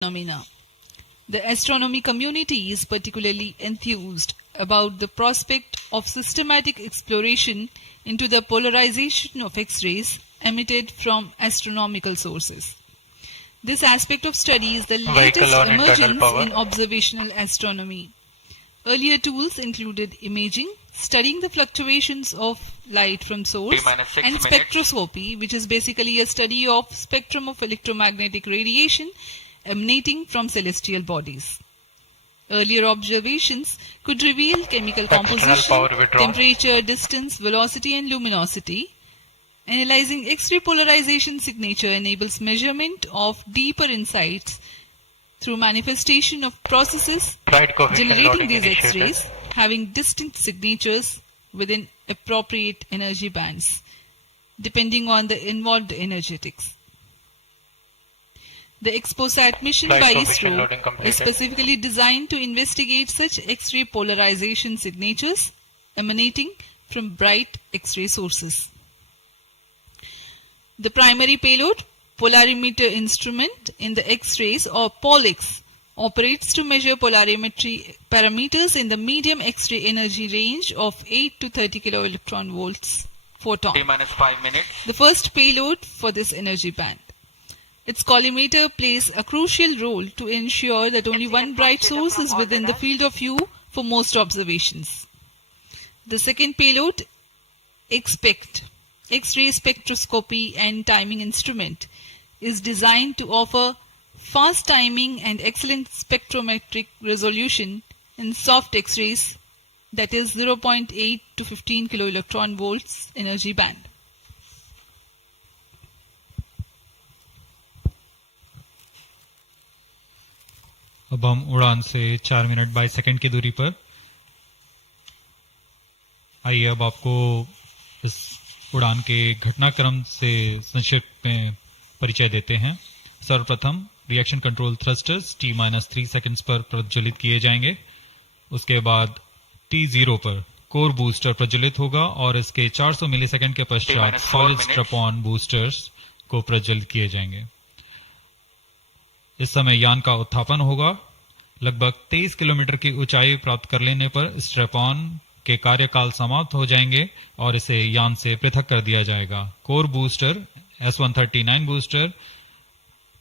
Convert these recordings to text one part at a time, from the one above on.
phenomena. The astronomy community is particularly enthused about the prospect of systematic exploration into the polarization of X-rays emitted from astronomical sources. This aspect of study is the latest emergence in observational astronomy. Earlier tools included imaging, studying the fluctuations of light from source, and spectroscopy, which is basically a study of spectrum of electromagnetic radiation emanating from celestial bodies. Earlier observations could reveal chemical composition, temperature, distance, velocity, and luminosity. Analyzing X-ray polarization signature enables measurement of deeper insights through manifestation of processes generating these X-rays having distinct signatures within appropriate energy bands, depending on the involved energetics. The XPoSat mission by ISRO is specifically designed to investigate such X-ray polarization signatures emanating from bright X-ray sources. The primary payload, polarimeter instrument in the X-rays or POLX, operates to measure polarimetry parameters in the medium X-ray energy range of 8 to 30 kiloelectron volts photon. The first payload for this energy band. Its collimator plays a crucial role to ensure that only one bright source is within the field of view for most observations. The second payload, XPECT, X-ray spectroscopy and timing instrument, is designed to offer fast timing and excellent spectrometric resolution in soft X-rays, that is 0.8 to 15 kiloelectron volts energy band. अब हम उड़ान से 4 minute 22 second की दूरी पर। आइए अब आपको इस उड़ान के घटनाक्रम से संक्षिप्त में परिचय देते हैं। सर्वप्रथम reaction control thrusters T-3 seconds पर प्रज्वलित किए जाएंगे। उसके बाद T0 पर कोर बूस्टर प्रज्वलित होगा और इसके 400 मिलीसेकंड के पश्चात सॉलिड स्ट्रैप-ऑन बूस्टर्स को प्रज्वलित किए जाएंगे। इस समय यान का उत्थापन होगा। लगभग 23 किलोमीटर की ऊंचाई प्राप्त कर लेने पर स्ट्रैप-ऑन के कार्यकाल समाप्त हो जाएंगे और इसे यान से पृथक कर दिया जाएगा। कोर बूस्टर S139 बूस्टर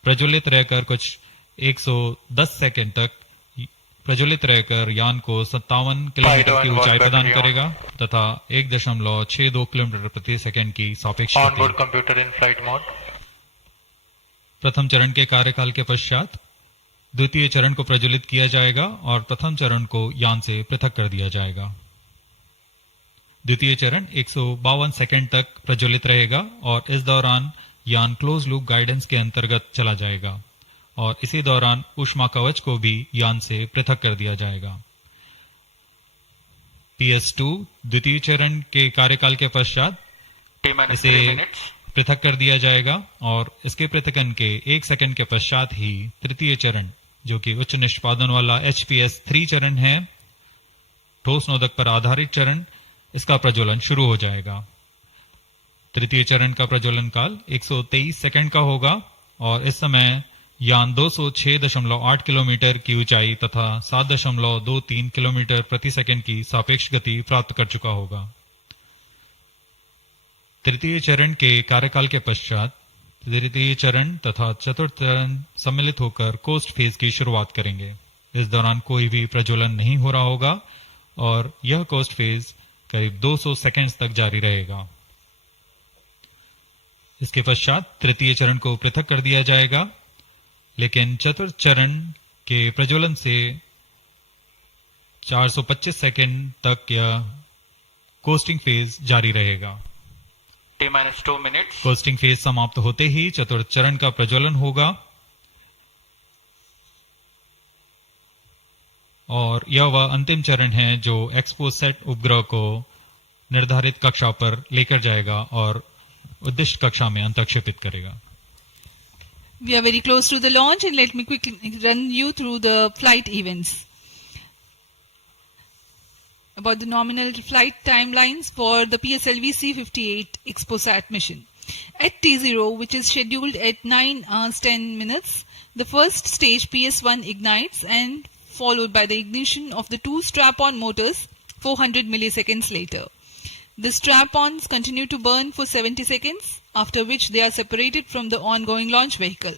प्रज्वलित रहकर कुछ 110 सेकंड तक प्रज्वलित रहकर यान को 57 किलोमीटर की ऊंचाई प्रदान करेगा तथा 1.62 किलोमीटर प्रति सेकंड की सापेक्ष गति। प्रथम चरण के कार्यकाल के पश्चात द्वितीय चरण को प्रज्वलित किया जाएगा और प्रथम चरण को यान से पृथक कर दिया जाएगा। द्वितीय चरण 152 सेकंड तक प्रज्वलित रहेगा और इस दौरान यान क्लोज लूप गाइडेंस के अंतर्गत चला जाएगा और इसी दौरान ऊष्मा कवच को भी यान से पृथक कर दिया जाएगा। PS2 द्वितीय चरण के कार्यकाल के पश्चात इसे पृथक कर दिया जाएगा और इसके पृथकन के 1 सेकंड के पश्चात ही तृतीय चरण, जो कि उच्च निष्पादन वाला HPS3 चरण है, ठोस नोदक पर आधारित चरण, इसका प्रज्वलन शुरू हो जाएगा। तृतीय चरण का प्रज्वलन काल 123 सेकंड का होगा और इस समय यान 206.8 किलोमीटर की ऊंचाई तथा 7.23 किलोमीटर प्रति सेकंड की सापेक्ष गति प्राप्त कर चुका होगा। तृतीय चरण के कार्यकाल के पश्चात तृतीय चरण तथा चतुर्थ चरण सम्मिलित होकर कोस्ट फेज की शुरुआत करेंगे। इस दौरान कोई भी प्रज्वलन नहीं हो रहा होगा और यह कोस्ट फेज करीब 200 सेकंड्स तक जारी रहेगा। इसके पश्चात तृतीय चरण को पृथक कर दिया जाएगा, लेकिन चतुर्थ चरण के प्रज्वलन से 425 सेकंड तक यह कोस्टिंग फेज जारी रहेगा। T-2 minutes। कोस्टिंग फेज समाप्त होते ही चतुर्थ चरण का प्रज्वलन होगा और यह वह अंतिम चरण है जो XPoSat उपग्रह को निर्धारित कक्षा पर लेकर जाएगा और उद्दिष्ट कक्षा में अंतक्षेपित करेगा। We are very close to the launch and let me quickly run you through the flight events. About the nominal flight timelines for the PSLV-C58 XPoSat mission. At T0, which is scheduled at 9 hours 10 minutes, The first stage PS1 ignites and followed by the ignition of the two strap-on motors 400 milliseconds later. The strap-ons continue to burn for 70 seconds, after which they are separated from the ongoing launch vehicle.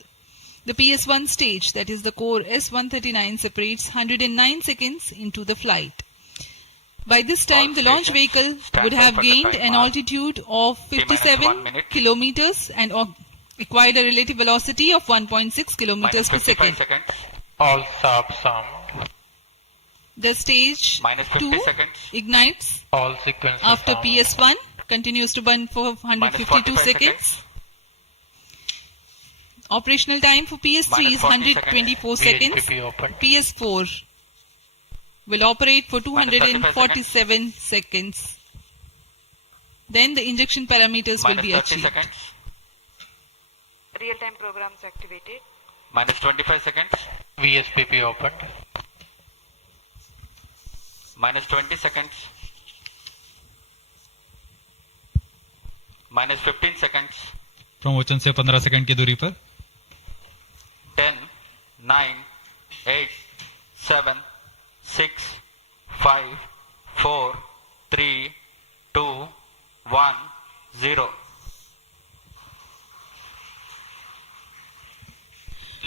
The PS1 stage, that is the core S139, separates 109 seconds into the flight. By this time, the launch vehicle would have gained an altitude of 57 kilometers and acquired a relative velocity of 1.6 kilometers per second. Seconds. All subs some. The stage Minus 50 2 seconds. ignites All sequences after some. PS1, continues to burn for 152 45 seconds. Operational time for PS3 is Minus 40 124 seconds. VHPP open. PS4 will operate for Minus 35 247 seconds. Then the injection parameters will Minus be 30 achieved. seconds. Real-time programs activated. Minus 25 seconds. VSPP opened. Minus 20 seconds. Minus 15 seconds. Promotion से 15 second की दूरी पर 10, 9, 8, 7, 6, 5, 4, 3, 2, 1, 0.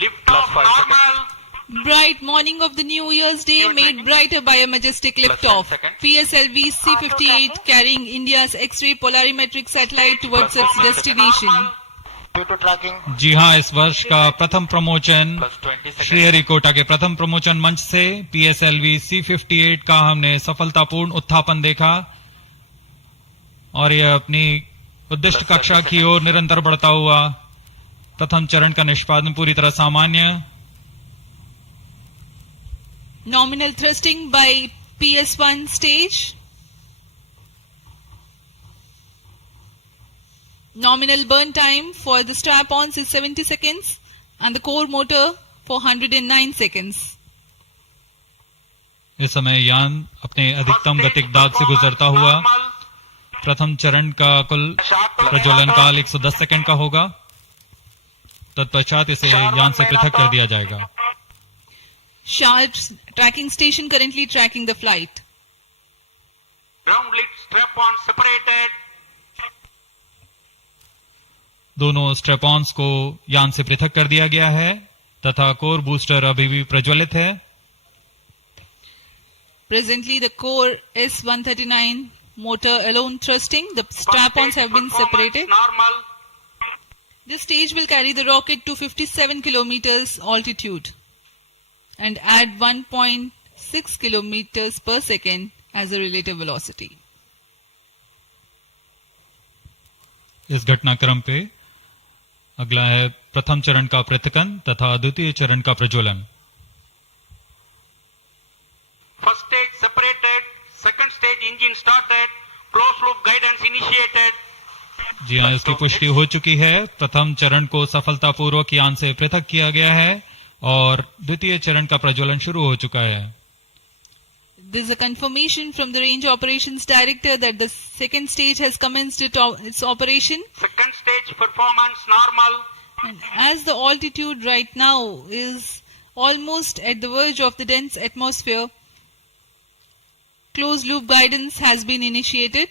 Lift Plus off 5 normal. Bright morning of the New Year's Day Fuel made tracking. brighter by a majestic Plus liftoff. 10 seconds. PSLV-C58 carrying India's X-ray polarimetric satellite towards Plus its 10 destination. Normal. Due to tracking. जी हाँ, इस वर्ष का प्रथम promotion Plus 20 seconds. Sriharikota के प्रथम promotion मंच से PSLV C58 का हमने सफलतापूर्ण उत्थापन देखा और यह अपनी उद्दिष्ट कक्षा की ओर निरंतर बढ़ता हुआ। प्रथम चरण का निष्पादन पूरी तरह सामान्य। Nominal thrusting by PS1 stage. Nominal burn time for the strap-ons is 70 seconds and the core motor for 109 seconds. इस समय यान अपने अधिकतम गतिक दाब से गुजरता हुआ। प्रथम चरण का कुल प्रज्वलन काल 110 सेकंड का होगा। तत्पश्चात इसे यान से पृथक कर दिया जाएगा। SHAR tracking station currently tracking the flight. Ground lead strap-on separated. दोनों स्ट्रेपॉन्स को यान से पृथक कर दिया गया है तथा कोर बूस्टर अभी भी प्रज्वलित है। Presently, the core S139 motor alone thrusting. The strap-ons have been separated. Normal. This stage will carry the rocket to 57 kilometers altitude and add 1.6 kilometers per second as a relative velocity. इस घटनाक्रम पे अगला है प्रथम चरण का पृथकन तथा द्वितीय चरण का प्रज्वलन। First stage separated. Second stage engine started. Closed loop guidance initiated. जी हाँ, इसकी पुष्टि हो चुकी है। प्रथम चरण को सफलतापूर्वक यान से पृथक किया गया है और द्वितीय चरण का प्रज्वलन शुरू हो चुका है। There is a confirmation from the Range Operations Director that the second stage has commenced its operation. Second stage performance normal. And as the altitude right now is almost at the verge of the dense atmosphere, closed loop guidance has been initiated.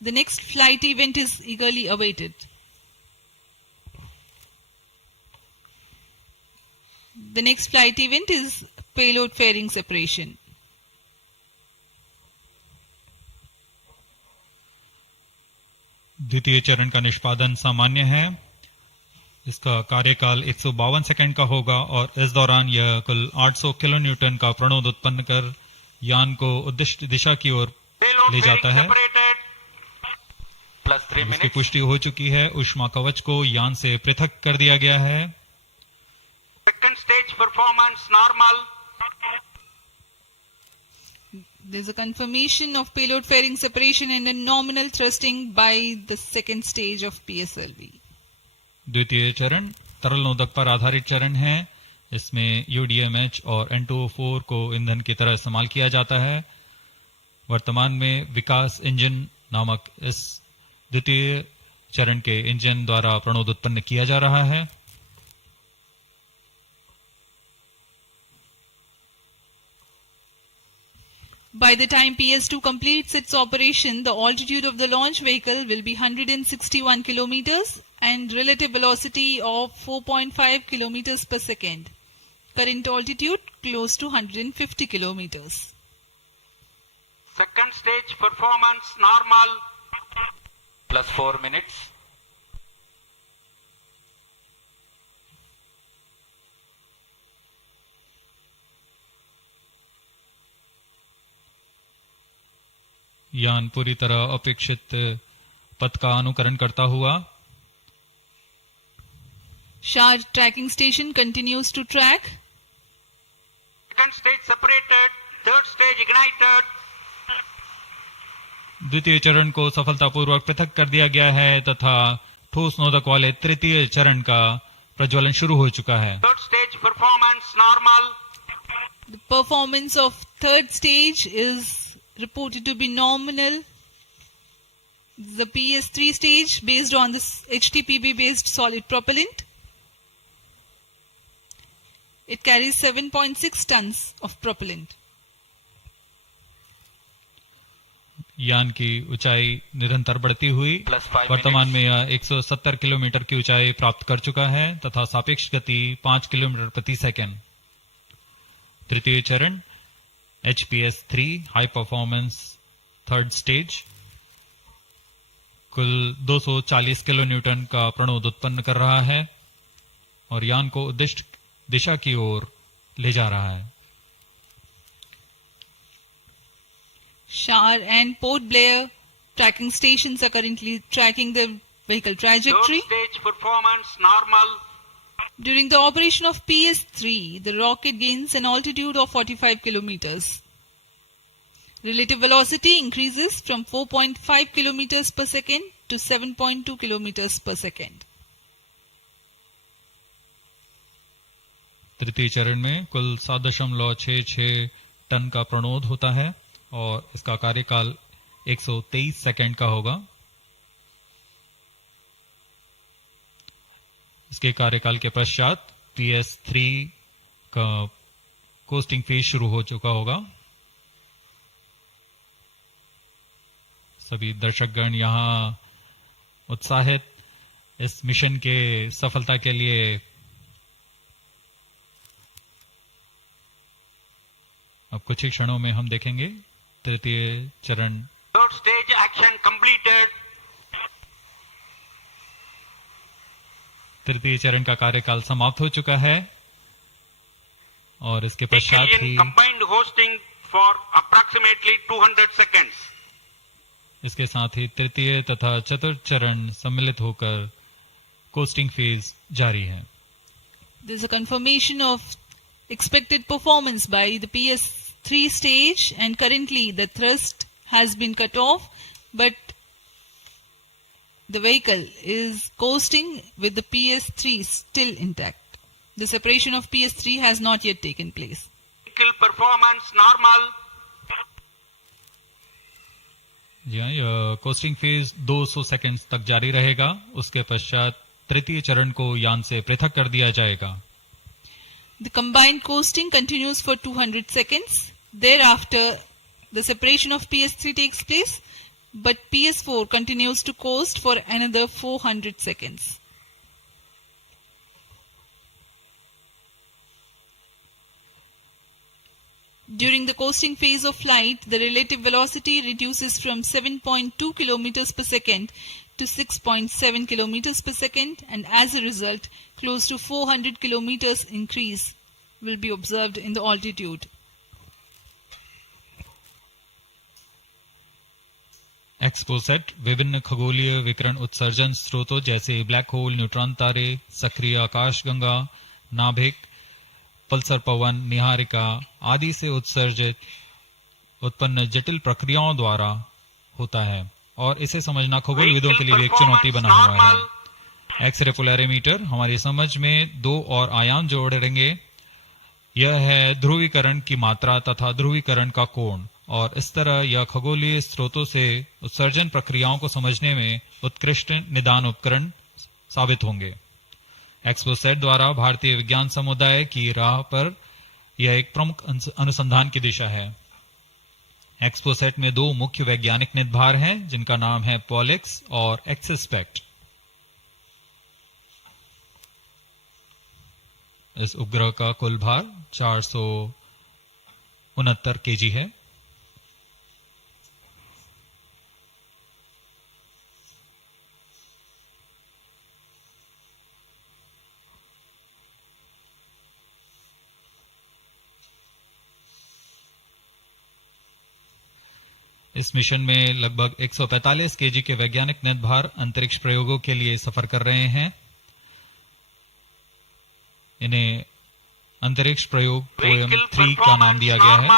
The next flight event is eagerly awaited. The next flight event is payload fairing separation. द्वितीय चरण का निष्पादन सामान्य है। इसका कार्यकाल 152 second का होगा और इस दौरान यह कुल 800 किलो न्यूटन का प्रणोद उत्पन्न कर यान को उद्दिष्ट दिशा की ओर Payload ले fairing जाता है। separated. Plus 3 इसकी minutes. पुष्टि हो चुकी है। ऊष्मा कवच को यान से पृथक कर दिया गया है। Second stage performance normal. There is a confirmation of payload fairing separation and a nominal thrusting by the second stage of PSLV. द्वितीय चरण तरल नोदक पर आधारित चरण है। इसमें UDMH और N2O4 को ईंधन की तरह इस्तेमाल किया जाता है। वर्तमान में विकास इंजन नामक इस द्वितीय चरण के इंजन द्वारा प्रणोद उत्पन्न किया जा रहा है। By the time PS2 completes its operation, the altitude of the launch vehicle will be 161 kilometers and relative velocity of 4.5 kilometers per second. Current altitude close to 150 kilometers. Second stage performance normal. Plus 4 minutes. यान पूरी तरह अपेक्षित पथ का अनुकरण करता हुआ SHAR tracking station continues to track. Second stage separated. Third stage ignited. द्वितीय चरण को सफलतापूर्वक पृथक कर दिया गया है तथा ठोस नोदक वाले तृतीय चरण का प्रज्वलन शुरू हो चुका है। Third stage performance normal. The performance of third stage is reported to be nominal. The PS3 stage based on this HTPB based solid propellant. It carries 7.6 tons of propellant. यान की ऊंचाई निरंतर बढ़ती हुई Plus 5 वर्तमान minutes. में यह 170 kilometre की ऊंचाई प्राप्त कर चुका है तथा सापेक्ष गति 5 किलोमीटर प्रति सेकंड। तृतीय चरण HPS3 high performance third stage कुल 240 किलो न्यूटन का प्रणोद उत्पन्न कर रहा है और यान को उद्दिष्ट दिशा की ओर ले जा रहा है। SHAR and Port Blair tracking stations are currently tracking the vehicle trajectory. Third stage performance normal. During the operation of PS3, the rocket gains an altitude of 45 kilometers. Relative velocity increases from 4.5 kilometers per second to 7.2 kilometers per second. तृतीय चरण में कुल 7.66 ton का प्रणोद होता है और इसका कार्यकाल 123 सेकंड का होगा। इसके कार्यकाल के पश्चात PS3 का कोस्टिंग फेज शुरू हो चुका होगा। सभी दर्शकगण यहाँ उत्साहित इस मिशन के सफलता के लिए अब कुछ ही क्षणों में हम देखेंगे तृतीय चरण। Third stage action completed. तृतीय चरण का कार्यकाल समाप्त हो चुका है और इसके पश्चात Vehicle he in combined hosting for approximately 200 seconds. इसके साथ ही तृतीय तथा चतुर्थ चरण सम्मिलित होकर कोस्टिंग फेज जारी है। There is a confirmation of expected performance by the PS3 stage, and currently the thrust has been cut off, but the vehicle is coasting with the PS3 still intact. The separation of PS3 has not yet taken place. Vehicle performance normal. जी हाँ, यह costing phase 200 seconds तक जारी रहेगा। उसके पश्चात तृतीय चरण को यान से पृथक कर दिया जाएगा। The combined coasting continues for 200 seconds. Thereafter, the separation of PS3 takes place, but PS4 continues to coast for another 400 seconds. During the coasting phase of flight, the relative velocity reduces from 7.2 kilometers per second to 6.7 kilometers per second, and as a result, close to 400 kilometers increase will be observed in the altitude. XPoSat विभिन्न खगोलीय विकिरण उत्सर्जन स्रोतों जैसे black hole, neutron तारे, सक्रिय आकाशगंगा, नाभिक, पल्सर पवन, निहारिका आदि से उत्सर्जित उत्पन्न जटिल प्रक्रियाओं द्वारा होता है और इसे समझना खगोलविदों के लिए भी एक चुनौती बना हुआ है। एक्सरे पोलैरिमीटर हमारी समझ में दो और आयाम जोड़ेंगे। यह है ध्रुवीकरण की मात्रा तथा ध्रुवीकरण का कोण, और इस तरह यह खगोलीय स्रोतों से उत्सर्जन प्रक्रियाओं को समझने में उत्कृष्ट निदान उपकरण साबित होंगे। एक्सपोसेट द्वारा भारतीय विज्ञान समुदाय की राह पर यह एक प्रमुख अनुसंधान की दिशा है। एक्सपोसेट में दो मुख्य वैज्ञानिक निदभार हैं जिनका नाम है पॉलिक्स और एक्सस्पेक्ट। इस उपग्रह का कुल भार 469 केजी है। इस मिशन में लगभग 145 केजी के वैज्ञानिक निदभार अंतरिक्ष प्रयोगों के लिए सफर कर रहे हैं। इन्हें अंतरिक्ष प्रयोग पोएम 3 का नाम दिया गया है।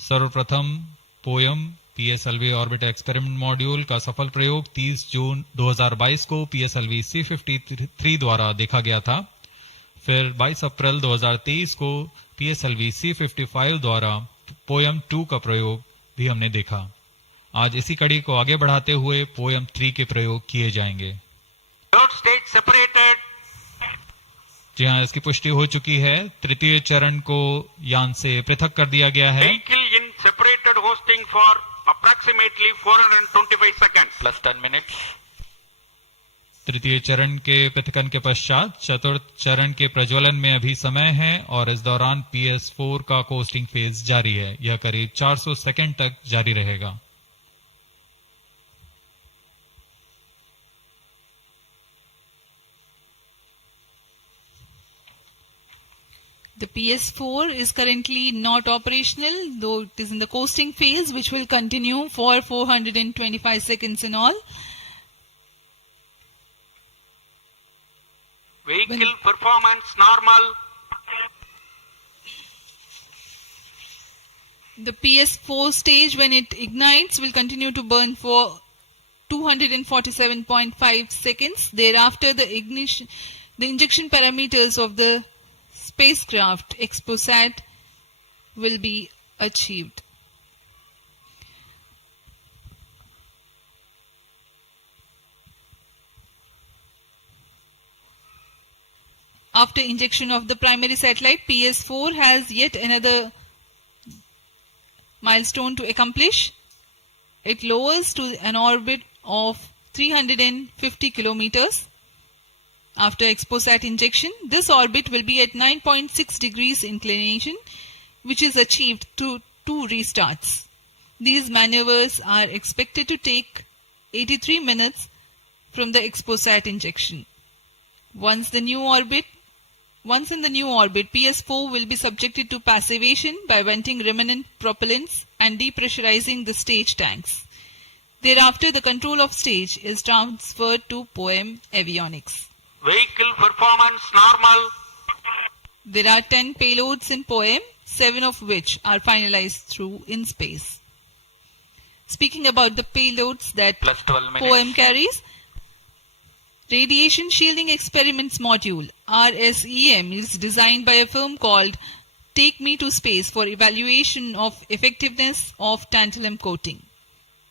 सर्वप्रथम poem PSLV orbit experiment module का सफल प्रयोग 30 जून 2022 को PSLV-C58 द्वारा देखा गया था। फिर 22 अप्रैल 2023 को PSLV-C55 द्वारा पोएम 2 का प्रयोग भी हमने देखा। आज इसी कड़ी को आगे बढ़ाते हुए पोएम 3 के प्रयोग किए जाएंगे। जी हाँ, इसकी पुष्टि हो चुकी है। तृतीय चरण को यान से पृथक कर दिया गया है। Vehicle in separated hosting for approximately 425 seconds. Plus 10 minutes. तृतीय चरण के पृथकन के पश्चात चतुर्थ चरण के प्रज्वलन में अभी समय है और इस दौरान PS4 का कोस्टिंग फेज जारी है। यह करीब 400 सेकंड तक जारी रहेगा। The PS4 is currently not operational, though it is in the coasting phase, which will continue for 425 seconds in all. Vehicle performance normal. The PS4 stage, when it ignites, will continue to burn for 247.5 seconds. Thereafter, the injection parameters of the spacecraft XPoSat will be achieved. After injection of the primary satellite, PS4 has yet another milestone to accomplish. It lowers to an orbit of 350 kilometers. After XPoSat injection, this orbit will be at 9.6 degrees inclination, which is achieved through 2 restarts. These maneuvers are expected to take 83 minutes from the XPoSat injection. Once in the new orbit, PS4 will be subjected to passivation by venting remnant propellants and depressurizing the stage tanks. Thereafter, the control of stage is transferred to POEM avionics. Vehicle performance normal. There are 10 payloads in POEM, 7 of which are finalized through in space. Speaking about the payloads that Plus 12 minutes. POEM carries, Radiation Shielding Experiments Module RSEM is designed by a firm called Take Me to Space for evaluation of effectiveness of tantalum coating.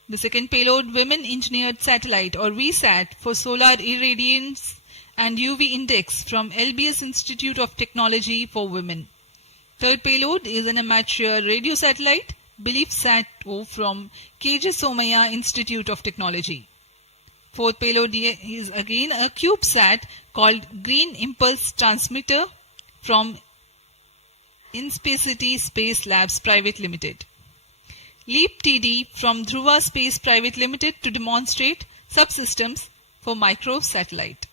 The second payload, Women Engineered Satellite or VSAT for solar irradiance and UV index from LBS Institute of Technology for Women. Third payload is an amateur radio satellite, BeliefSat-O from KJ Somaya Institute of Technology. Fourth payload is again a CubeSat called Green Impulse Transmitter from Inspacity Space Labs Private Limited. LEAP TD from Dhruva Space Private Limited to demonstrate subsystems for microsatellite.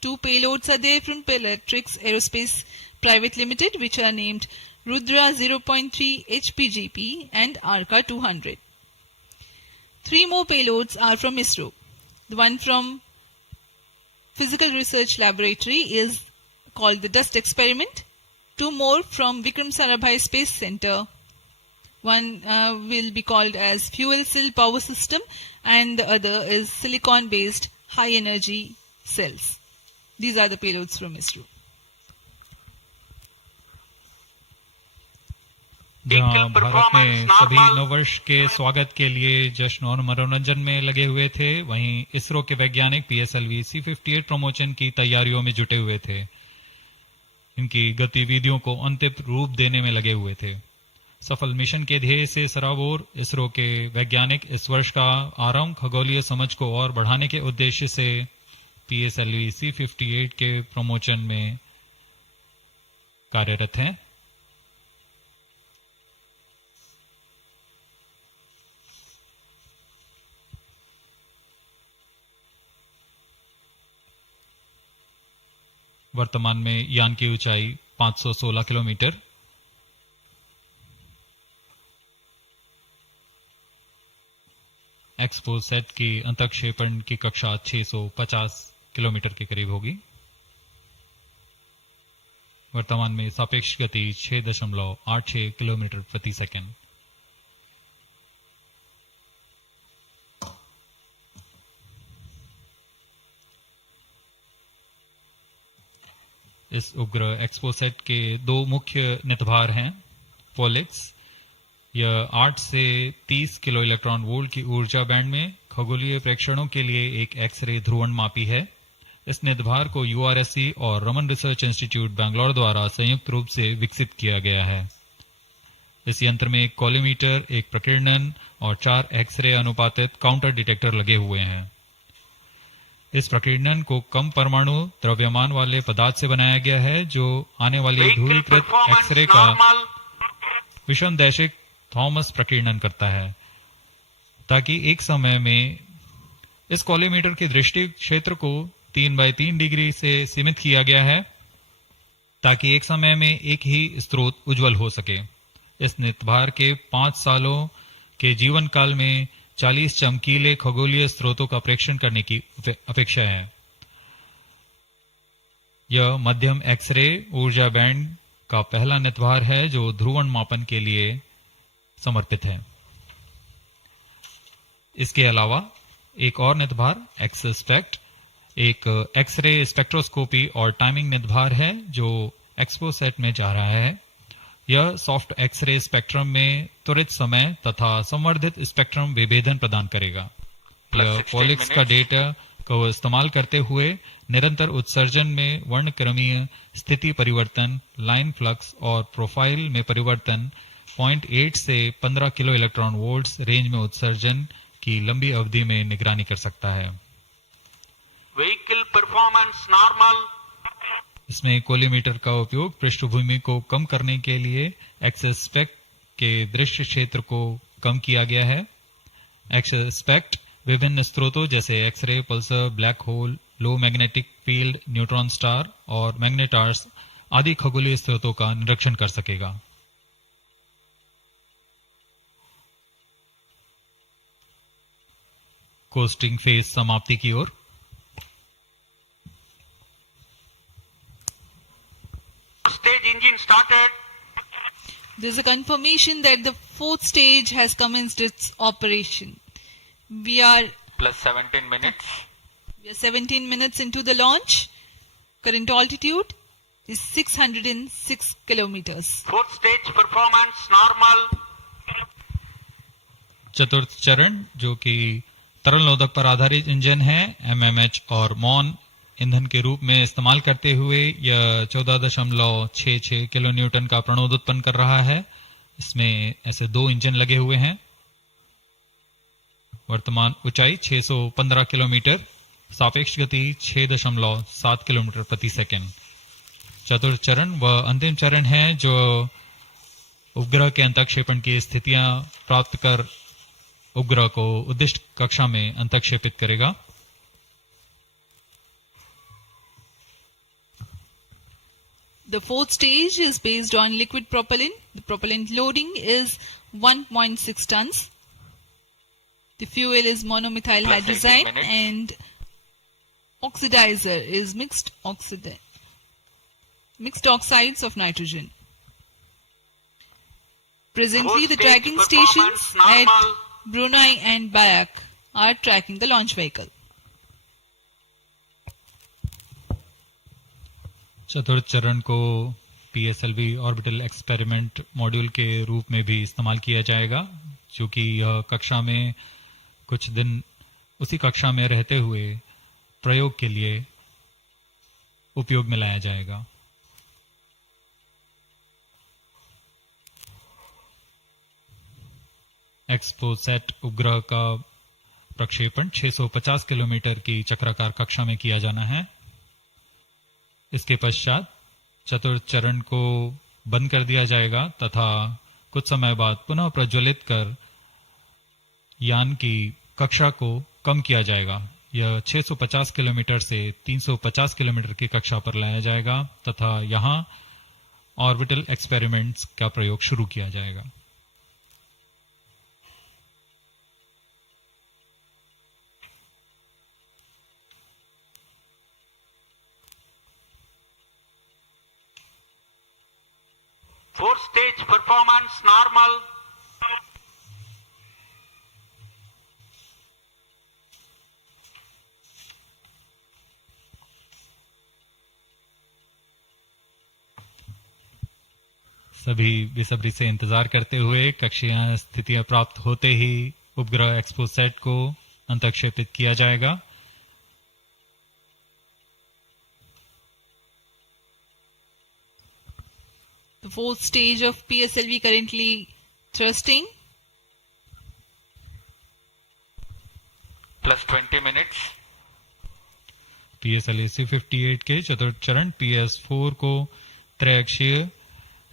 2 payloads are there from Peletrix Aerospace Private Limited, which are named Rudra 0.3 HPGP and Arca 200. 3 more payloads are from ISRO. The one from Physical Research Laboratory is called the Dust Experiment. 2 more from Vikram Sarabhai Space Center. One will be called as Fuel Cell Power System and the other is silicon-based high energy cells. These are the payloads from ISRO. जहां भारत में सभी नववर्ष के स्वागत के लिए जश्न और मनोरंजन में लगे हुए थे, वहीं इसरो के वैज्ञानिक PSLV-C58 प्रमोशन की तैयारियों में जुटे हुए थे। इनकी गतिविधियों को अंतिम रूप देने में लगे हुए थे। सफल मिशन के ध्येय से सराबोर इसरो के वैज्ञानिक इस वर्ष का आरंभ खगोलीय समझ को और बढ़ाने के उद्देश्य से PSLV-C58 के प्रमोशन में कार्यरत हैं। वर्तमान में यान की ऊंचाई 516 किलोमीटर, XPoSat की अंतक्षेपण की कक्षा 650 किलोमीटर के करीब होगी। वर्तमान में सापेक्ष गति 6.86 किलोमीटर प्रति सेकंड। इस उपग्रह XPoSat के दो मुख्य नितभार हैं। पोलिक्स, यह 8 से 30 किलो इलेक्ट्रॉन वोल्ट की ऊर्जा बैंड में खगोलीय प्रेक्षणों के लिए एक एक्स-रे ध्रुवण मापी है। इस नितभार को URSC और रमन रिसर्च इंस्टीट्यूट बैंगलोर द्वारा संयुक्त रूप से विकसित किया गया है। इस यंत्र में एक कॉलीमीटर, एक प्रकीर्णन और 4 एक्स-रे अनुपातित काउंटर डिटेक्टर लगे हुए हैं। इस प्रकीर्णन को कम परमाणु द्रव्यमान वाले पदार्थ से बनाया गया है, जो आने वाली ध्रुवीकृत एक्स-रे का विषमदैशिक थॉमस प्रकीर्णन करता है, ताकि एक समय में इस कॉलीमीटर के दृष्टि क्षेत्र को 3x3 डिग्री से सीमित किया गया है, ताकि एक समय में एक ही स्रोत उज्जवल हो सके। इस नितभार के 5 सालों के जीवन काल में 40 चमकीले खगोलीय स्रोतों का प्रेक्षण करने की अपेक्षा है। यह मध्यम एक्स-रे ऊर्जा बैंड का पहला नितभार है जो ध्रुवण मापन के लिए समर्पित है। इसके अलावा एक और नितभार XSPECT एक एक्स-रे स्पेक्ट्रोस्कोपी और टाइमिंग नितभार है जो XPoSat में जा रहा है। यह सॉफ्ट एक्स-रे स्पेक्ट्रम में त्वरित समय तथा संवर्धित स्पेक्ट्रम विभेदन प्रदान करेगा। यह पॉलिक्स का डेटा को इस्तेमाल करते हुए निरंतर उत्सर्जन में वर्णक्रमीय स्थिति परिवर्तन, लाइन फ्लक्स और प्रोफाइल में परिवर्तन, 0.8 से 15 किलो इलेक्ट्रॉन वोल्ट्स रेंज में उत्सर्जन की लंबी अवधि में निगरानी कर सकता है। Vehicle performance normal. इसमें कोलीमीटर का उपयोग पृष्ठभूमि को कम करने के लिए XSPECT के दृश्य क्षेत्र को कम किया गया है। XSPECT विभिन्न स्रोतों जैसे एक्स-रे, पल्सर, ब्लैक होल, लो मैग्नेटिक फील्ड, न्यूट्रॉन स्टार और मैग्नेटार्स आदि खगोलीय स्रोतों का निरीक्षण कर सकेगा। कोस्टिंग फेज समाप्ति की ओर। Stage engine started. There is a confirmation that the fourth stage has commenced its operation. We are plus 17 minutes. 17 minutes into the launch. Current altitude is 606 kilometers. Fourth stage performance normal. चतुर्थ चरण जो कि तरल नोदक पर आधारित engine है, MMH और मॉन ईंधन के रूप में इस्तेमाल करते हुए यह 14.66 किलो न्यूटन का प्रणोद उत्पन्न कर रहा है। इसमें ऐसे 2 इंजन लगे हुए हैं। वर्तमान ऊंचाई 615 किलोमीटर, सापेक्ष गति 6.7 किलोमीटर प्रति सेकंड। चतुर्थ चरण वह अंतिम चरण है जो उपग्रह के अंतक्षेपण की स्थितियां प्राप्त कर उपग्रह को उद्दिष्ट कक्षा में अंतक्षेपित करेगा। The fourth stage is based on liquid propellant. The propellant loading is 1.6 tons. The fuel is monomethyl Plus hydrazine 18 minutes. and oxidizer is mixed oxides of nitrogen. Presently, Fourth the stage tracking performance stations normal. at Brunei and Bayak are tracking the launch vehicle. चतुर्थ चरण को PSLV orbital experiment module के रूप में भी इस्तेमाल किया जाएगा, जो कि यह कक्षा में कुछ दिन उसी कक्षा में रहते हुए प्रयोग के लिए उपयोग में लाया जाएगा। एक्सपोसैट उपग्रह का प्रक्षेपण 650 किलोमीटर की चक्राकार कक्षा में किया जाना है। इसके पश्चात चतुर्थ चरण को बंद कर दिया जाएगा तथा कुछ समय बाद पुनः प्रज्वलित कर यान की कक्षा को कम किया जाएगा। यह 650 किलोमीटर से 350 किलोमीटर की कक्षा पर लाया जाएगा तथा यहां ऑर्बिटल एक्सपेरिमेंट्स का प्रयोग शुरू किया जाएगा। Fourth stage performance normal. सभी बेसब्री से इंतजार करते हुए कक्षीय स्थितियां प्राप्त होते ही उपग्रह एक्सपोसैट को अंतक्षेपित किया जाएगा। The fourth stage of PSLV currently thrusting. Plus 20 minutes. PSLV-C58 के चतुर्थ चरण PS4 को त्रैअक्षीय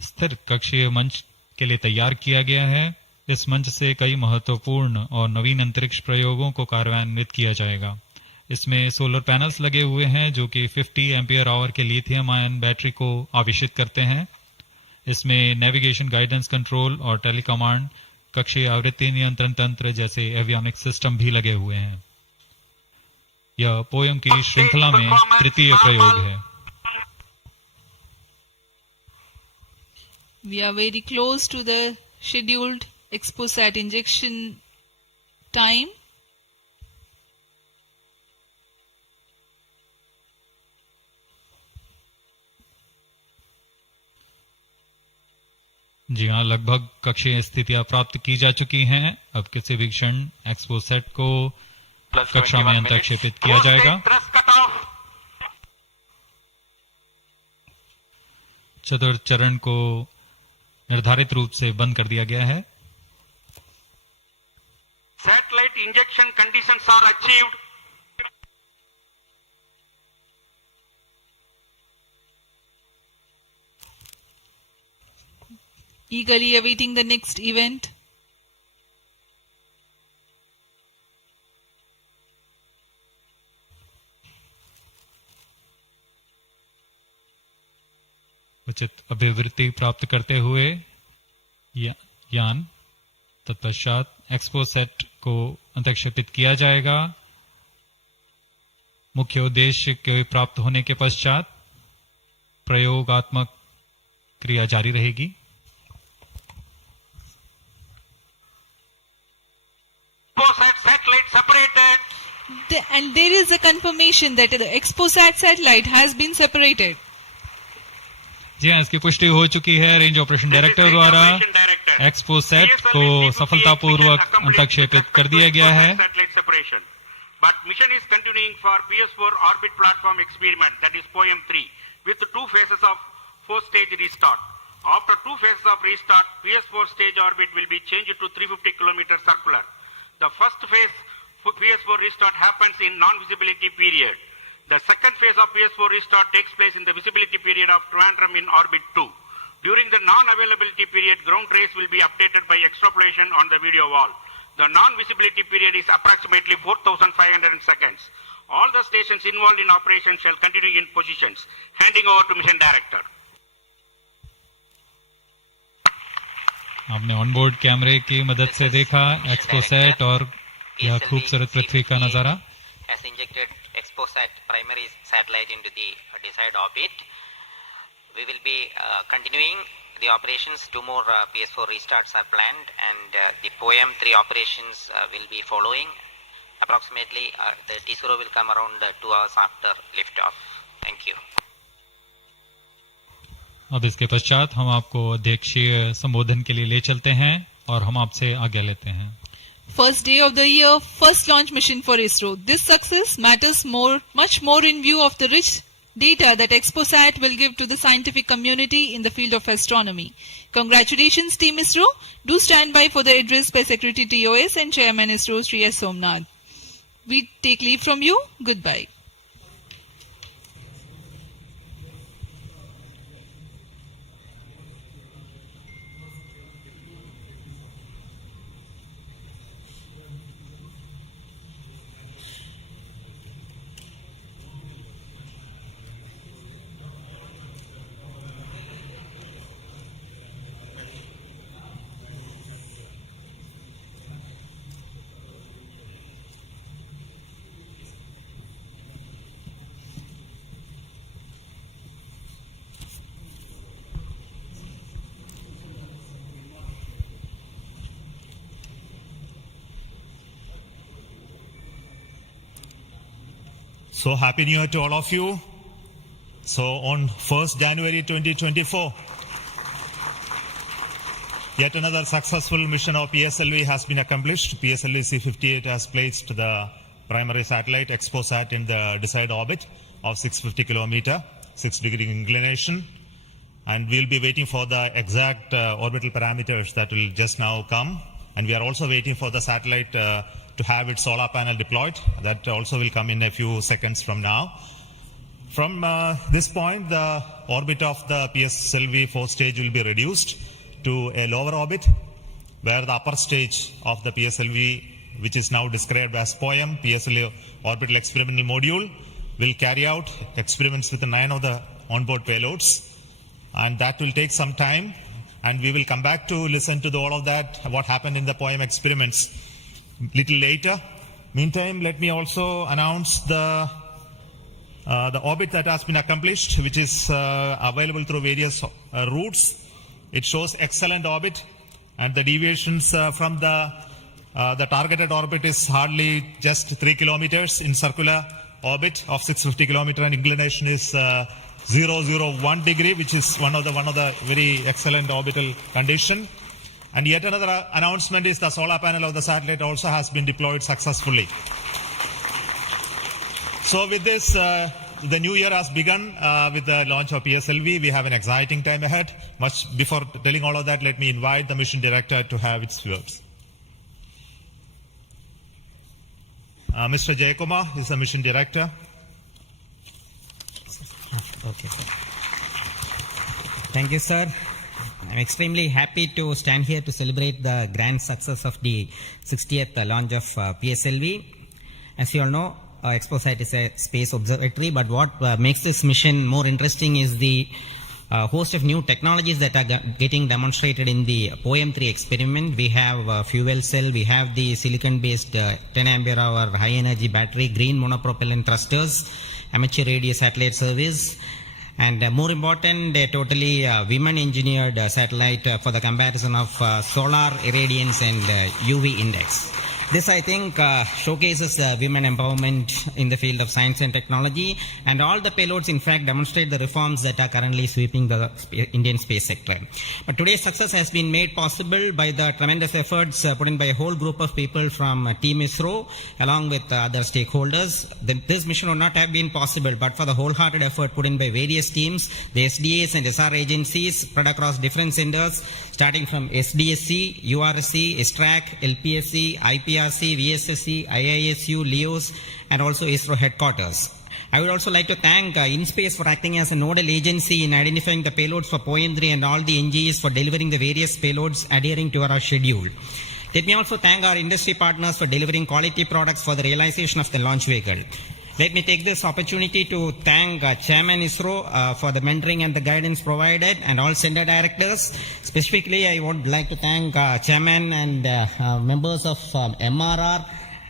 स्थिर कक्षीय मंच के लिए तैयार किया गया है। इस मंच से कई महत्वपूर्ण और नवीन अंतरिक्ष प्रयोगों को कार्यान्वित किया जाएगा। इसमें सोलर पैनल्स लगे हुए हैं जो कि 50 एम्पियर आवर के लिथियम आयन बैटरी को आवेशित करते हैं। इसमें नेविगेशन गाइडेंस कंट्रोल और टेलीकमांड कक्षीय आवृत्ति नियंत्रण तंत्र जैसे एवियोनिक्स सिस्टम भी लगे हुए हैं। यह पोयम की श्रृंखला में तृतीय प्रयोग है। We are very close to the scheduled XPoSat injection time. जी हाँ, लगभग कक्षीय स्थितियां प्राप्त की जा चुकी हैं। अब किसी भी क्षण एक्सपोसैट को कक्षा में अंतक्षेपित किया जाएगा। चतुर्थ चरण को निर्धारित रूप से बंद कर दिया गया है। Satellite injection conditions are achieved. Eagerly awaiting the next event. उचित अभिवृत्ति प्राप्त करते हुए यान तत्पश्चात एक्सपोसैट को अंतक्षेपित किया जाएगा। मुख्य उद्देश्य के प्राप्त होने के पश्चात प्रयोगात्मक क्रिया जारी रहेगी। XPoSat satellite separated. And there is a confirmation that the XPoSat satellite has been separated. जी हाँ, इसकी पुष्टि हो चुकी है रेंज ऑपरेशन डायरेक्टर द्वारा। एक्सपोसैट को सफलतापूर्वक अंतक्षेपित कर दिया गया है। But mission is continuing for PS4 orbit platform experiment, that is POEM 3, with 2 phases of 4-stage restart. After 2 phases of restart, PS4 stage orbit will be changed to 350 km circular. The first phase for PS4 restart happens in non-visibility period. The second phase of PS4 restart takes place in the visibility period of Trivandrum in orbit 2. During the non-availability period, ground trace will be updated by extrapolation on the video wall. The non-visibility period is approximately 4,500 seconds. All the stations involved in operation shall continue in positions. Handing over to mission director. आपने onboard कैमरे की मदद से देखा XPoSat और यह खूबसूरत पृथ्वी का नजारा। Has injected XPoSat primary satellite into the desired orbit. We will be continuing the operations. 2 more PS4 restarts are planned, and the POEM 3 operations will be following. Approximately the T0 will come around 2 hours after liftoff. Thank you. अब इसके पश्चात हम आपको अध्यक्षीय संबोधन के लिए ले चलते हैं और हम आपसे आज्ञा लेते हैं। First day of the year, first launch mission for ISRO. This success matters much more in view of the rich data that XPoSat will give to the scientific community in the field of astronomy. Congratulations, Team ISRO. Do stand by for the address by Secretary TOS and Chairman ISRO, Sri S. Somnath. We take leave from you. Goodbye. So happy New Year to all of you. So on 1st January 2024, yet another successful mission of PSLV has been accomplished. PSLV-C58 has placed the primary satellite XPoSat in the desired orbit of 650 kilometer, 6-degree inclination. And we'll be waiting for the exact orbital parameters that will just now come. And we are also waiting for the satellite to have its solar panel deployed. That also will come in a few seconds from now. From this point, the orbit of the PSLV 4th stage will be reduced to a lower orbit, where the upper stage of the PSLV, which is now described as POEM, PSLV Orbital Experimental Module, will carry out experiments with 9 of the onboard payloads. And that will take some time, and we will come back to listen to all of that, what happened in the POEM experiments little later. Meantime, let me also announce the orbit that has been accomplished, which is available through various routes. It shows excellent orbit, and the deviations from the targeted orbit is hardly just 3 kilometers in circular orbit of 650 kilometer, and inclination is 001 degree, which is one of the very excellent orbital condition. And yet another announcement is the solar panel of the satellite also has been deployed successfully. So with this, the new year has begun with the launch of PSLV. We have an exciting time ahead. Much before telling all of that, let me invite the mission director to have its words. Mr. Jayakumar is the mission director. Okay. Thank you, sir. I'm extremely happy to stand here to celebrate the grand success of the 60th launch of PSLV. As you all know, XPoSat is a space observatory, but what makes this mission more interesting is the host of new technologies that are getting demonstrated in the POEM-3 experiment. We have fuel cell, we have the silicon-based 10 ampere hour high-energy battery, green monopropellant thrusters, amateur radio satellite service, and more important, a totally women-engineered satellite for the comparison of solar irradiance and UV index. This, I think, showcases women empowerment in the field of science and technology, and all the payloads, in fact, demonstrate the reforms that are currently sweeping the Indian space sector. But today's success has been made possible by the tremendous efforts put in by a whole group of people from Team ISRO, along with other stakeholders. This mission would not have been possible but for the wholehearted effort put in by various teams, the SDS and SHAR agencies spread across different centers, starting from SDSC, URSC, STRAC, LPSC, IPRC, VSSC, IISU, LEOS, and also ISRO headquarters. I would also like to thank InSpace for acting as a nodal agency in identifying the payloads for POEM-3 and all the NGEs for delivering the various payloads adhering to our schedule. Let me also thank our industry partners for delivering quality products for the realization of the launch vehicle. Let me take this opportunity to thank Chairman ISRO for the mentoring and the guidance provided, and all center directors. Specifically, I would like to thank Chairman and members of MRR,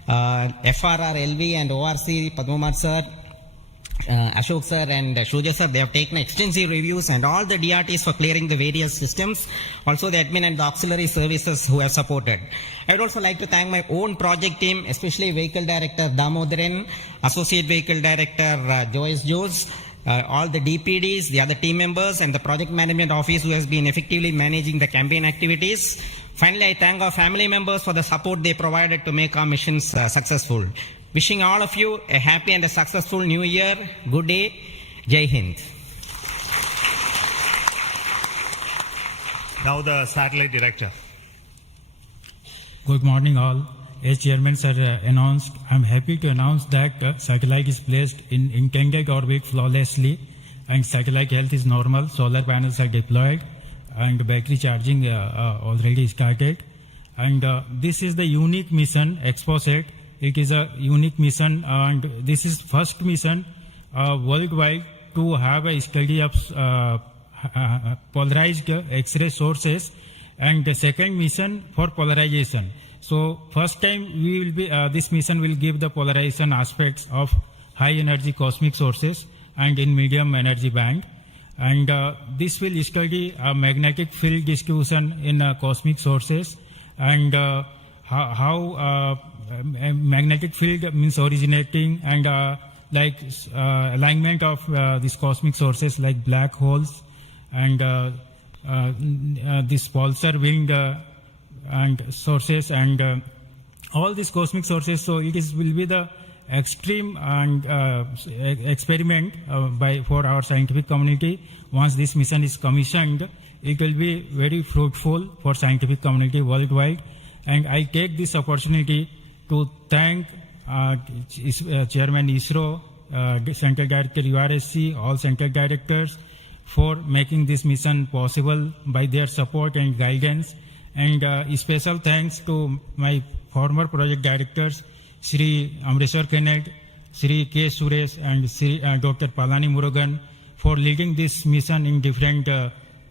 FRR, LV and ORC, Padmamar sir, Ashok sir and Shuja sir. They have taken extensive reviews, and all the DRTs for clearing the various systems, also the admin and the auxiliary services who have supported. I would also like to thank my own project team, especially Vehicle Director Damodaran, Associate Vehicle Director Joyce Jose, all the DPDs, the other team members, and the Project Management Office who has been effectively managing the campaign activities. Finally, I thank our family members for the support they provided to make our missions successful. Wishing all of you a happy and a successful new year. Good day. Jai Hind. Now the satellite director. Good morning all. As Chairman Sir announced, I am happy to announce that satellite is placed in intended orbit flawlessly and satellite health is normal. Solar panels are deployed and battery charging already started. And this is the unique mission, XPoSat. It is a unique mission and this is first mission worldwide to have a study of polarized X-ray sources, and the second mission for polarization. So first time we will be this mission will give the polarization aspects of high energy cosmic sources and in medium energy band, and this will study magnetic field distribution in cosmic sources and how magnetic field means originating and alignment of these cosmic sources like black holes and this pulsar wind and sources and all these cosmic sources. So it will be the extreme and experiment for our scientific community. Once this mission is commissioned, it will be very fruitful for scientific community worldwide. And I take this opportunity to thank Chairman ISRO, Central Director URSC, all Central Directors for making this mission possible by their support and guidance. And special thanks to my former project directors, Shri Amreshwar Kennedy, Shri K. Suresh and Shri Dr. Palani Murugan for leading this mission in different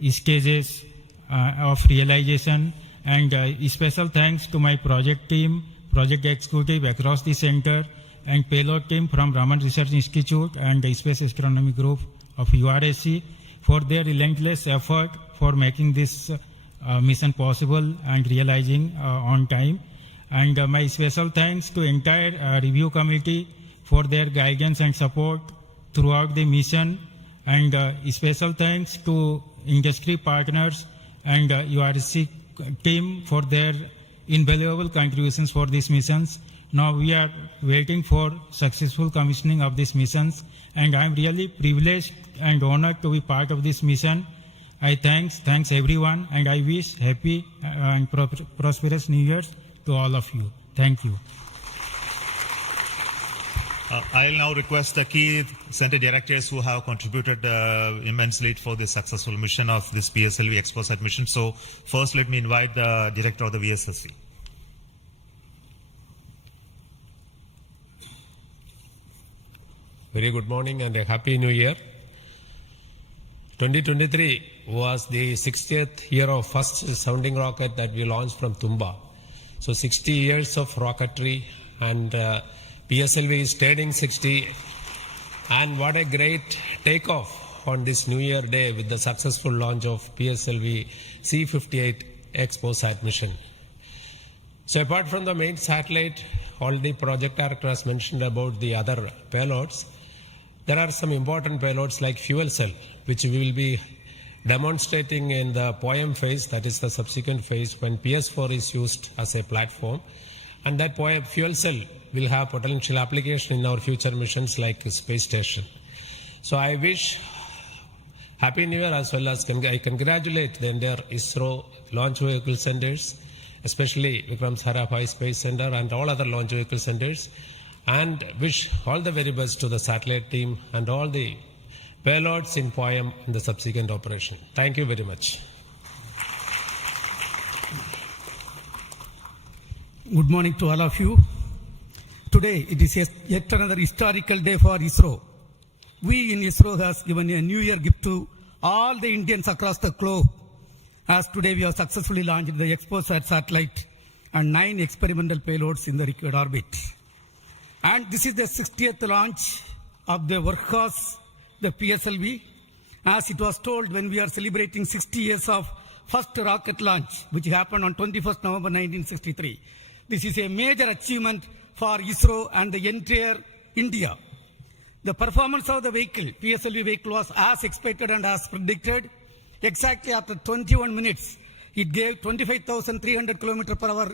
stages of realization. And special thanks to my project team, project executive across the center, and payload team from Raman Research Institute and the Space Astronomy Group of URSC for their relentless effort for making this mission possible and realizing on time. And my special thanks to entire review committee for their guidance and support throughout the mission. And special thanks to industry partners and URSC team for their invaluable contributions for these missions. Now we are waiting for successful commissioning of these missions, and I am really privileged and honored to be part of this mission. I thanks everyone, and I wish happy and prosperous New Year's to all of you. Thank you. I'll now request the key center directors who have contributed immensely for the successful mission of this PSLV XPoSat mission. So first let me invite the director of the VSSC. Very good morning and a happy new year. 2023 was the 60th year of first sounding rocket that we launched from Tumba. So 60 years of rocketry, and PSLV is turning 60. And what a great takeoff on this New Year day with the successful launch of PSLV-C58 XPoSat mission. So apart from the main satellite, already project director has mentioned about the other payloads. There are some important payloads like fuel cell, which we will be demonstrating in the POEM phase, that is the subsequent phase when PS4 is used as a platform. And that fuel cell will have potential application in our future missions like space station. So I wish Happy New Year, as well as I congratulate the entire ISRO launch vehicle centers, especially Vikram Sarabhai Space Center and all other launch vehicle centers, and wish all the very best to the satellite team and all the payloads in POEM in the subsequent operation. Thank you very much. Good morning to all of you. Today it is yet another historical day for ISRO. We in ISRO has given a New Year gift to all the Indians across the globe, as today we have successfully launched the XPoSat satellite and 9 experimental payloads in the required orbit. And this is the 60th launch of the workhorse, the PSLV. As it was told when we are celebrating 60 years of first rocket launch, which happened on 21st November 1963. This is a major achievement for ISRO and the entire India. The performance of the vehicle, PSLV vehicle, was as expected and as predicted. Exactly after 21 minutes, it gave 25,300 km per hour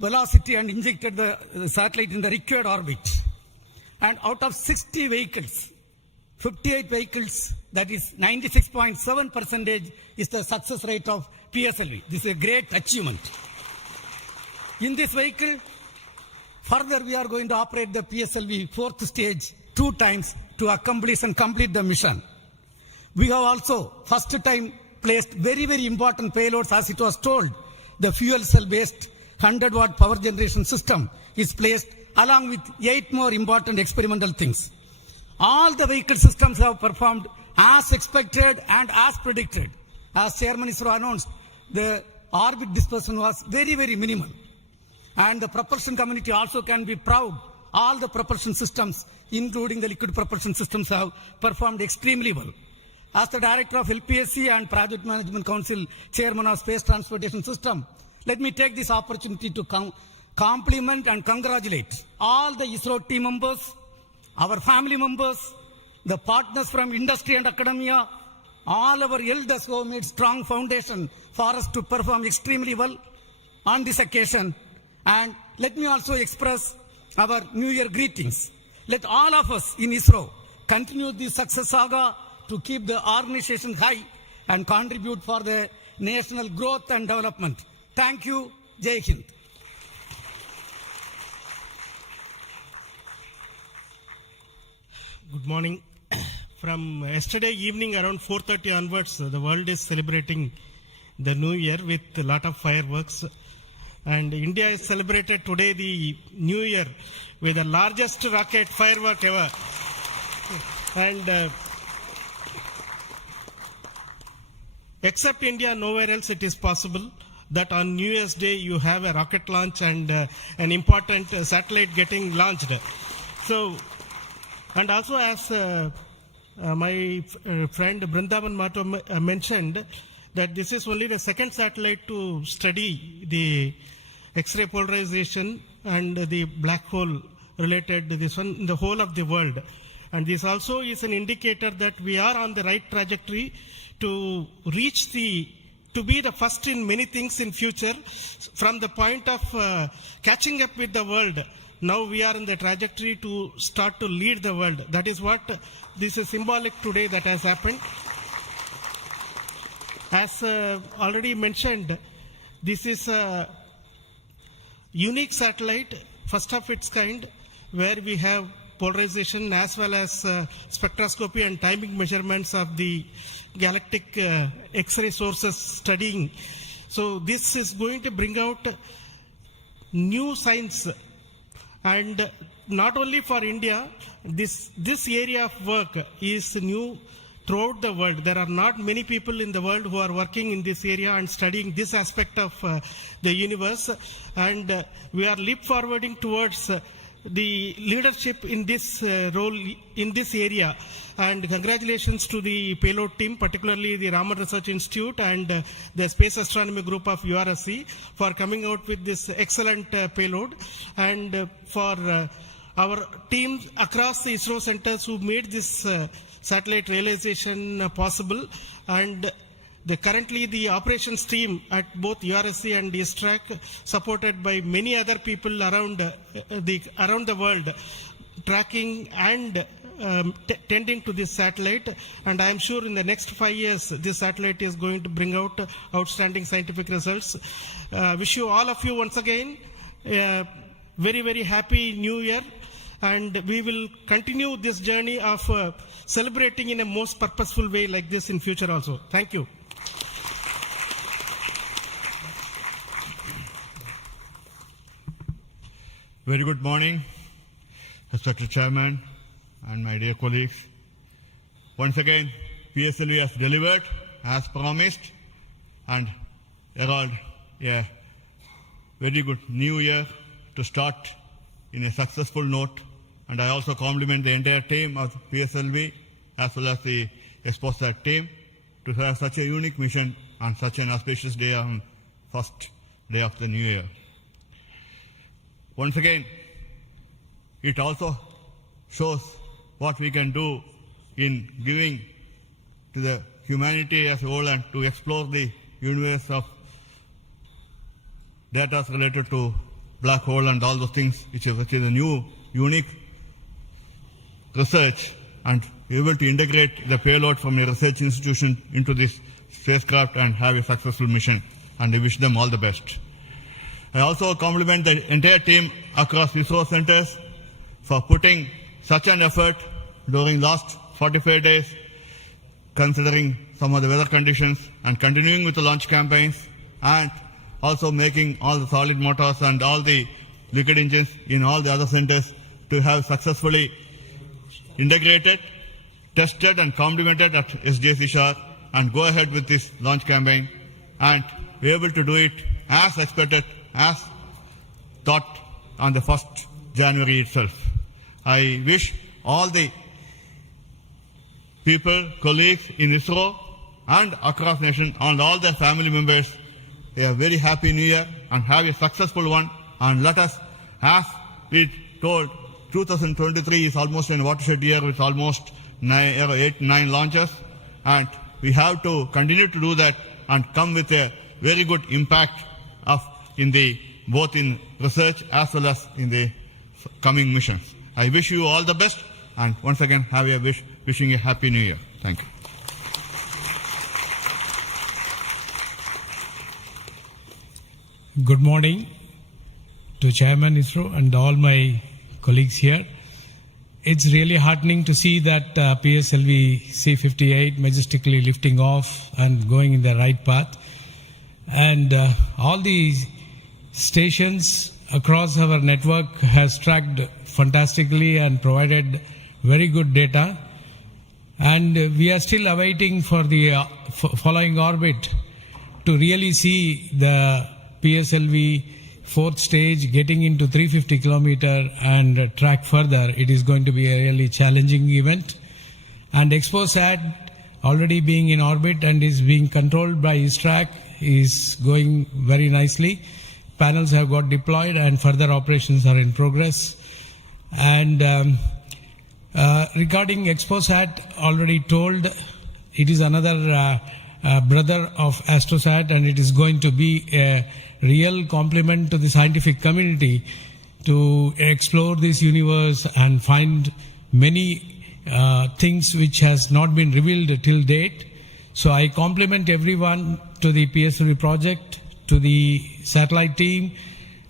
velocity and injected the satellite in the required orbit. And out of 60 vehicles, 58 vehicles, that is 96.7% is the success rate of PSLV. This is a great achievement. In this vehicle, further we are going to operate the PSLV fourth stage 2 times to accomplish and complete the mission. We have also first time placed very, very important payloads, as it was told. The fuel cell based 100-watt power generation system is placed along with 8 more important experimental things. All the vehicle systems have performed as expected and as predicted. As Chairman ISRO announced, the orbit dispersion was very, very minimal. And the propulsion community also can be proud. All the propulsion systems, including the liquid propulsion systems, have performed extremely well. As the Director of LPSC and Project Management Council Chairman of Space Transportation System, let me take this opportunity to compliment and congratulate all the ISRO team members, our family members, the partners from industry and academia, all our elders who have made strong foundation for us to perform extremely well on this occasion. And let me also express our New Year greetings. Let all of us in ISRO continue this success saga to keep the organization high and contribute for the national growth and development. Thank you. Jai Hind. Good morning. From yesterday evening around 4:30 onwards, the world is celebrating the New Year with a lot of fireworks. And India has celebrated today the New Year with the largest rocket firework ever. And except India, nowhere else it is possible that on New Year's Day you have a rocket launch and an important satellite getting launched. So, and also as my friend Brindavan Mato mentioned, that this is only the second satellite to study the X-ray polarization and the black hole related to this one in the whole of the world. And this also is an indicator that we are on the right trajectory to reach to be the first in many things in future. From the point of catching up with the world, now we are in the trajectory to start to lead the world. That is what this is symbolic today that has happened. As already mentioned, this is a unique satellite, first of its kind, where we have polarization as well as spectroscopy and timing measurements of the galactic X-ray sources studying. So this is going to bring out new science, and not only for India, this area of work is new throughout the world. There are not many people in the world who are working in this area and studying this aspect of the universe, and we are leap forwarding towards the leadership in this role in this area. And congratulations to the payload team, particularly the Raman Research Institute and the Space Astronomy Group of URSC for coming out with this excellent payload, and for our teams across the ISRO centers who made this satellite realization possible. And currently the operations team at both URSC and ISTRAC, supported by many other people around the world, tracking and tending to this satellite. And I am sure in the next 5 years, this satellite is going to bring out outstanding scientific results. Wish you all of you once again a very, very happy New Year. And we will continue this journey of celebrating in a most purposeful way like this in future also. Thank you. Very good morning, Respected Chairman and my dear colleagues. Once again, PSLV has delivered as promised and herald a very good new year to start in a successful note. And I also compliment the entire team of PSLV as well as the XPoSat team to have such a unique mission on such an auspicious day on first day of the new year. Once again, it also shows what we can do in giving to the humanity as a whole and to explore the universe of data related to black hole and all those things, which is a new, unique research and able to integrate the payload from a research institution into this spacecraft and have a successful mission. And I wish them all the best. I also compliment the entire team across ISRO centers for putting such an effort during last 45 days, considering some of the weather conditions, and continuing with the launch campaigns, and also making all the solid motors and all the liquid engines in all the other centers to have successfully integrated, tested and complemented at SDSC SHAR, and go ahead with this launch campaign and be able to do it as expected, as thought on the 1st January itself. I wish all the people, colleagues in ISRO and across nation and all their family members a very happy new year and have a successful one. And let us, as we told, 2023 is almost a watershed year with almost 8-9 launches, and we have to continue to do that and come with a very good impact both in research as well as in the coming missions. I wish you all the best, and once again wishing a happy new year. Thank you. Good morning to Chairman ISRO and all my colleagues here. It's really heartening to see that PSLV-C58 majestically lifting off and going in the right path. And all the stations across our network has tracked fantastically and provided very good data. And we are still awaiting for the following orbit to really see the PSLV fourth stage getting into 350 kilometer and track further. It is going to be a really challenging event. And XPoSat already being in orbit and is being controlled by ISTRAC is going very nicely. Panels have got deployed and further operations are in progress. And regarding XPoSat, already told, it is another brother of AstroSat, and it is going to be a real compliment to the scientific community to explore this universe and find many things which has not been revealed till date. So I compliment everyone to the PSLV project, to the satellite team,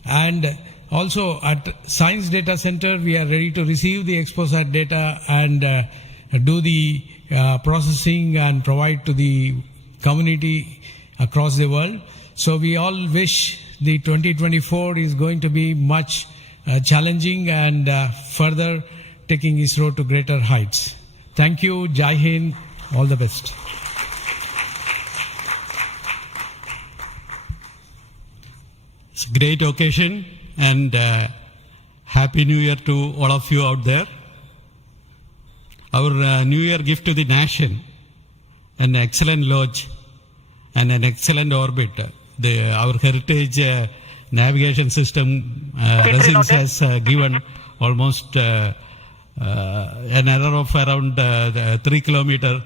and also at Science Data Center we are ready to receive the XPoSat data and do the processing and provide to the community across the world. So we all wish the 2024 is going to be much challenging and further taking ISRO to greater heights. Thank you. Jai Hind. All the best. It's a great occasion, and Happy New Year to all of you out there. Our New Year gift to the nation, an excellent launch and an excellent orbit. Our heritage navigation system Resins has given almost an error of around 3 kilometer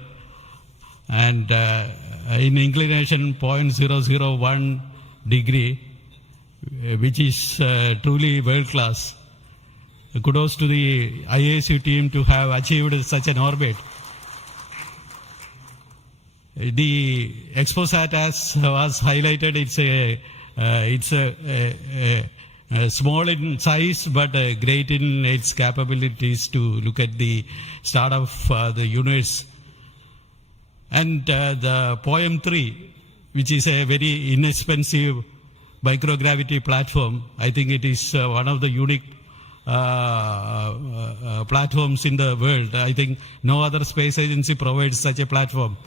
and in inclination 0.001 degree, which is truly world class. Kudos to the IASU team to have achieved such an orbit. The XPoSat, as was highlighted, it's a small in size but great in its capabilities to look at the start of the universe. And the POEM-3, which is a very inexpensive microgravity platform, I think it is one of the unique platforms in the world. I think no other space agency provides such a platform.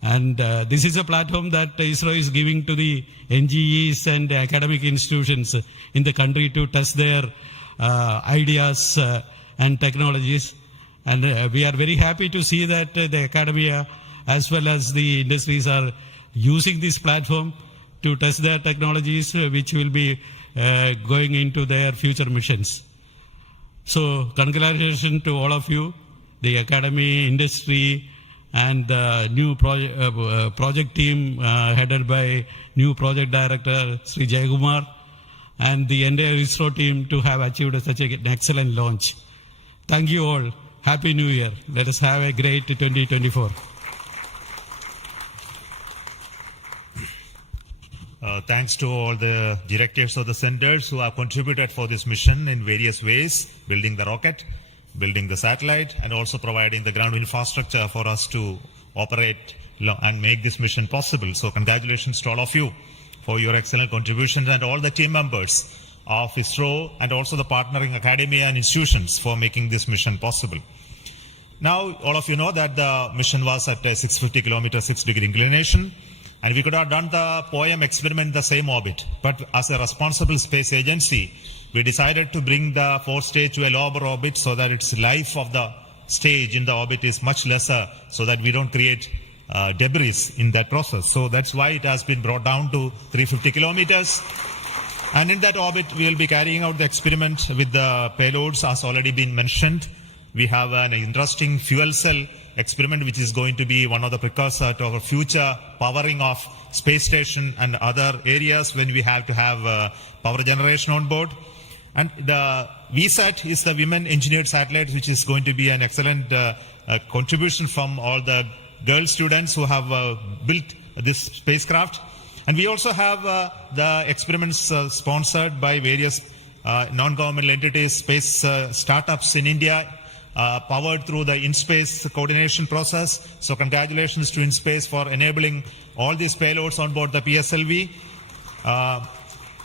And this is a platform that ISRO is giving to the NGEs and academic institutions in the country to test their ideas and technologies. And we are very happy to see that the academia as well as the industries are using this platform to test their technologies, which will be going into their future missions. So congratulations to all of you, the academy, industry, and the new project team headed by new project director Sri Jayakumar, and the entire ISRO team to have achieved such an excellent launch. Thank you all. Happy New Year. Let us have a great 2024. Thanks to all the directives of the centers who have contributed for this mission in various ways, building the rocket, building the satellite, and also providing the ground infrastructure for us to operate and make this mission possible. So congratulations to all of you for your excellent contributions, and all the team members of ISRO and also the partnering academia and institutions for making this mission possible. Now, all of you know that the mission was at a 650 kilometer, 6-degree inclination, and we could have done the POEM experiment in the same orbit. But as a responsible space agency, we decided to bring the fourth stage to a lower orbit so that its life of the stage in the orbit is much lesser, so that we don't create debris in that process. So that's why it has been brought down to 350 kilometers. And in that orbit, we will be carrying out the experiment with the payloads, as already been mentioned. We have an interesting fuel cell experiment, which is going to be one of the precursors to our future powering of space station and other areas when we have to have power generation on board. And the VSAT is the Women Engineered Satellite, which is going to be an excellent contribution from all the girl students who have built this spacecraft. And we also have the experiments sponsored by various non-governmental entities, space startups in India, powered through the InSpace coordination process. So congratulations to InSpace for enabling all these payloads on board the PSLV.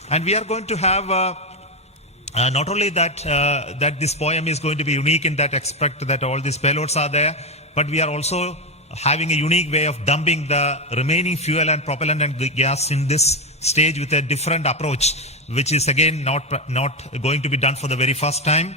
And we are going to have not only that, that this POEM is going to be unique in that aspect that all these payloads are there, but we are also having a unique way of dumping the remaining fuel and propellant and gas in this stage with a different approach, which is again not going to be done for the very first time.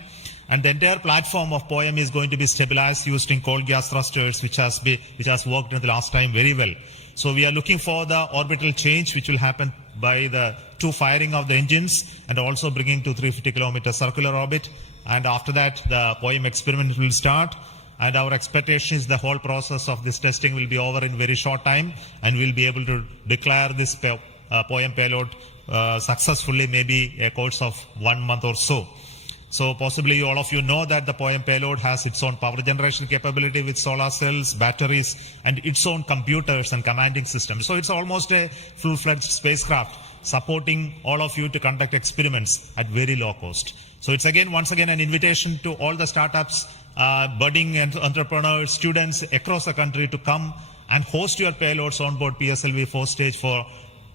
And the entire platform of POEM is going to be stabilized using cold gas thrusters, which has worked in the last time very well. So we are looking for the orbital change, which will happen by the two firing of the engines and also bringing to 350 kilometer circular orbit. And after that, the POEM experiment will start. And our expectation is the whole process of this testing will be over in very short time, and we'll be able to declare this POEM payload successfully, maybe a course of 1 month or so. So possibly all of you know that the POEM payload has its own power generation capability with solar cells, batteries, and its own computers and commanding systems. So it's almost a full-fledged spacecraft supporting all of you to conduct experiments at very low cost. So it's once again an invitation to all the startups, budding entrepreneurs, students across the country to come and host your payloads on board PSLV 4 stage for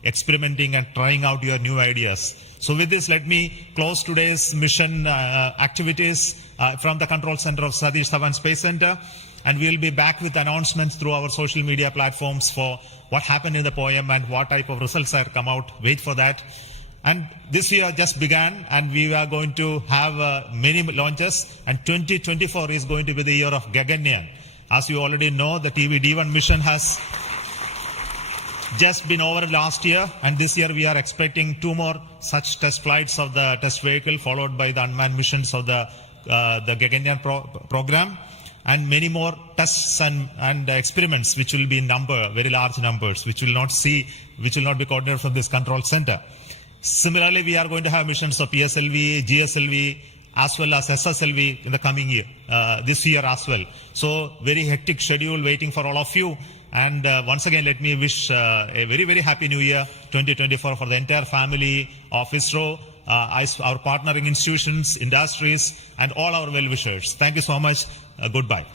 experimenting and trying out your new ideas. So with this, let me close today's mission activities from the control center of Satish Dhawan Space Center. And we'll be back with announcements through our social media platforms for what happened in the POEM and what type of results are come out. Wait for that. And this year just began, and we are going to have many launches, and 2024 is going to be the year of Gaganyaan. As you already know, the TVD1 mission has just been over last year, and this year we are expecting 2 more such test flights of the test vehicle, followed by the unmanned missions of the Gaganyaan program, and many more tests and experiments, which will be in very large numbers, which will not be coordinated from this control center. Similarly, we are going to have missions of PSLV, GSLV, as well as SSLV in the coming year, this year as well. So very hectic schedule waiting for all of you. And once again, let me wish a very, very happy new year 2024 for the entire family of ISRO, our partnering institutions, industries, and all our well-wishers. Thank you so much. Goodbye.